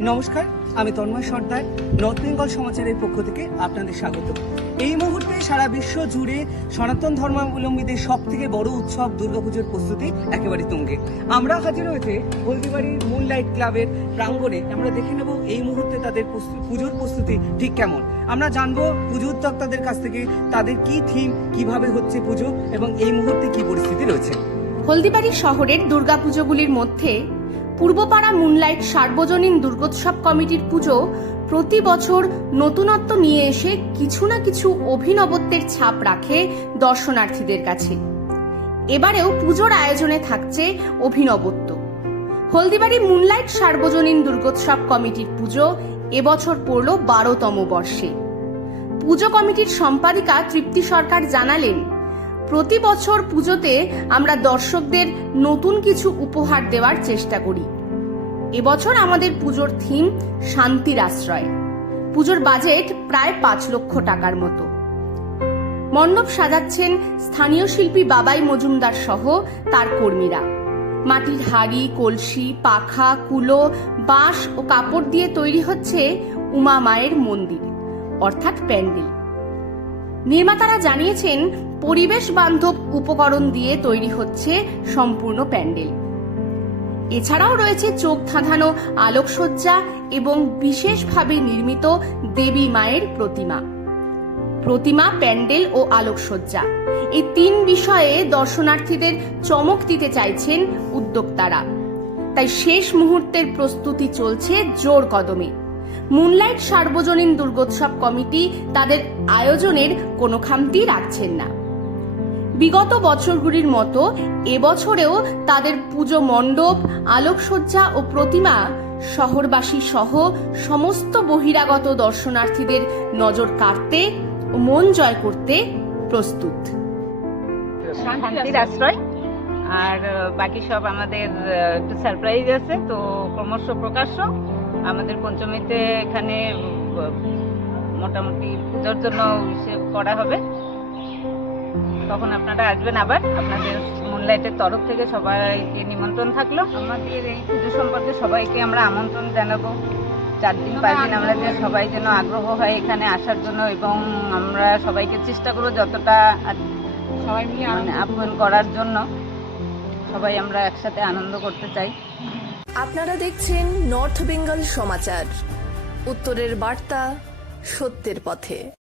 নমস্কার, আমি তন্ময় সর্দার, নর্থ বেঙ্গল সমাচারের পক্ষ থেকে আপনাদের স্বাগত। এই মুহূর্তে সারা বিশ্ব জুড়ে সনাতন ধর্মাবলম্বীদের সব থেকে বড় উৎসব দুর্গাপুজোর প্রস্তুতি একেবারে তুঙ্গে। আমরা হাজির হয়েছে হলদিবাড়ির মুন লাইট ক্লাবের প্রাঙ্গণে। আমরা দেখে নেব এই মুহূর্তে তাদের পুজোর প্রস্তুতি ঠিক কেমন। আমরা জানব পুজো উদ্যোক্তাদের কাছ থেকে তাদের কি থিম, কীভাবে হচ্ছে পুজো এবং এই মুহূর্তে কি পরিস্থিতি রয়েছে। হলদিবাড়ি শহরের দুর্গাপুজোগুলির মধ্যে পূর্বপাড়া মুনলাইট সার্বজনীন দুর্গোৎসব কমিটির পুজো প্রতি বছর নতুনত্ব নিয়ে এসে কিছু না কিছু অভিনবত্বের ছাপ রাখে দর্শনার্থীদের কাছে। এবারেও পুজোর আয়োজনে থাকছে অভিনবত্ব। হলদিবাড়ি মুনলাইট সার্বজনীন দুর্গোৎসব কমিটির পুজো এবছর পড়ল বারোতম বর্ষে। পুজো কমিটির সম্পাদিকা তৃপ্তি সরকার জানালেন প্রতি বছর পুজোতে আমরা দর্শকদের নতুন কিছু উপহার দেওয়ার চেষ্টা করি। এবছর আমাদের পুজোর থিম শান্তির আশ্রয়। পুজোর বাজেট প্রায় পাঁচ লক্ষ টাকার মতো। মণ্ডপ সাজাচ্ছেন স্থানীয় শিল্পী বাবাই মজুমদার সহ তার কর্মীরা। মাটির হাড়ি, কলসি, পাখা, কুলো, বাঁশ ও কাপড় দিয়ে তৈরি হচ্ছে উমা মায়ের মন্দির, অর্থাৎ প্যান্ডেল। নির্মাতারা জানিয়েছেন পরিবেশ বান্ধব উপকরণ দিয়ে তৈরি হচ্ছে সম্পূর্ণ প্যান্ডেল। এছাড়াও রয়েছে চোখ ধাঁধানো আলোকসজ্জা এবং বিশেষভাবে নির্মিত দেবী মায়ের প্রতিমা। প্রতিমা, প্যান্ডেল ও আলোকসজ্জা। এই তিন বিষয়ে দর্শনার্থীদের চমক দিতে চাইছেন উদ্যোক্তারা। তাই শেষ মুহূর্তের প্রস্তুতি চলছে জোর কদমে। মুনলাইট সার্বজনীন দুর্গোৎসব কমিটি তাদের আয়োজনের কোনো খামতি রাখছেন না। বিগত বছরগুলির মতো এবছরেও তাদের পুজো মণ্ডপ, আলোকসজ্জা ও প্রতিমা শহরবাসী সহ সমস্ত বহিরাগত দর্শনার্থীদের নজর কাড়তে ও মন জয় করতে প্রস্তুত। শান্তির আশ্রয়। আর বাকি সব আমাদের একটু সারপ্রাইজ আছে, তো ক্রমশ প্রকাশ্য। আমাদের পঞ্চমীতে এখানে মোটামুটি পুজোর জন্য করা হবে। তখন আপনারা আসবেন আবার। আপনাদের মুনলাইটের তরফ থেকে সবাইকে নিমন্ত্রণ থাকল। আমাদের এই পুজো সম্পর্কে সবাইকে আমরা আমন্ত্রণ জানাব। চার দিন পাঁচ দিন আমরা যে সবাই যেন আগ্রহ হয় এখানে আসার জন্য এবং আমরা সবাইকে চেষ্টা করব যতটা সবাই মিলে মানে আপ্যায়ন করার জন্য। সবাই আমরা একসাথে আনন্দ করতে চাই। আপনারা দেখছেন নর্থ বেঙ্গল সমাচার। উত্তরের বার্তা সত্যের পথে।